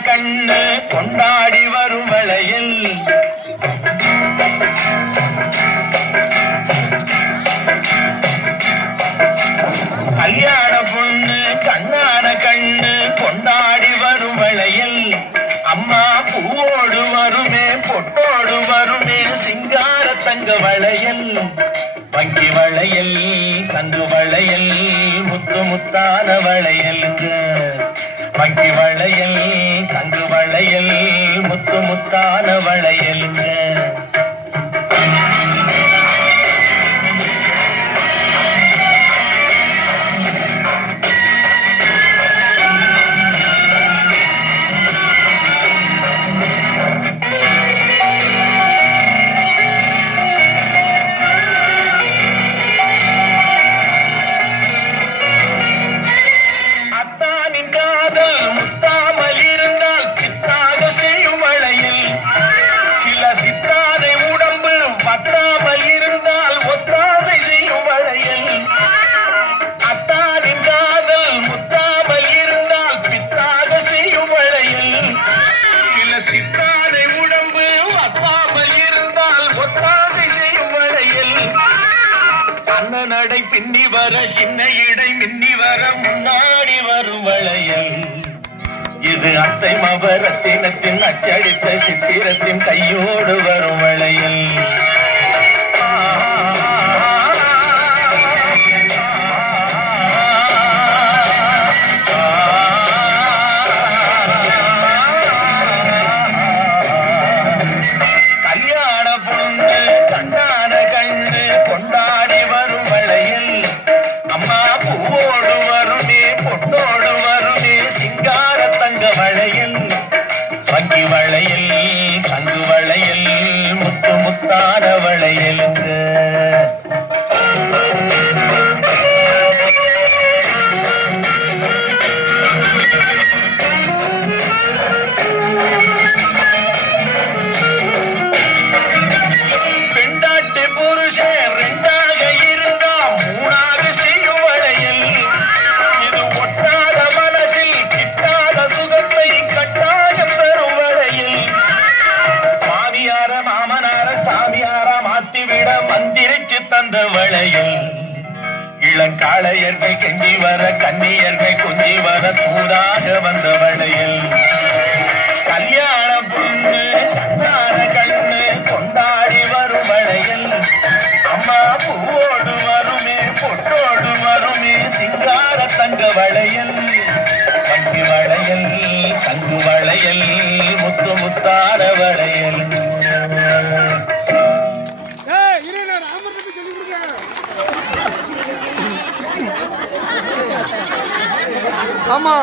கண்ணு கொண்டாடி வரும் வளையல் கல்யாண பொண்ணு கண்ணான கண்ணு கொண்டாடி வரும் வளையல் அம்மா பூவோடு வருமே பொட்டோடு வருமே சிங்கார தங்க வளையல் வங்கி வளையல் தங்கு வளையல் முத்து முத்தான வளையலுங்க வங்கி வளையல் தங்கு வளையல் முத்து முத்தான வளையலுங்க நடை பின்னி வர சின்ன இடை மின்னி வர முன்னாடி வரும் வளையல் இது அத்தை மவரத்தினத்தின் அச்சடித்த சித்திரத்தின் கையோடு வரும் வளையல் கல்யாண பொண்ணு கண்ணான கண்ணு கொண்டாடி வரும் வளையல் அம்மா பூவோடு வருமே பொட்டோடு வருமே சிங்கார தங்க வளையல் வங்கி வளையல் தங்கு வளையல் முத்து முத்தான வளையலுங்க மந்திரிச்சு தந்த வளையல் இளங்காளையர்கள் கெஞ்சி வர கன்னியர்கள் கொஞ்சி வர தூதாக வந்த வளையல் கல்யாண பொண்ணு கண்ணான கண்ணு கொண்டாடி வரும் வளையல் அம்மா பூவோடு வருமே பொட்டோடு வருமே சிங்கார தங்க வளையல் வங்கி வளையல் தங்கு வளையல் முத்து முத்தான வளையல் ஆமா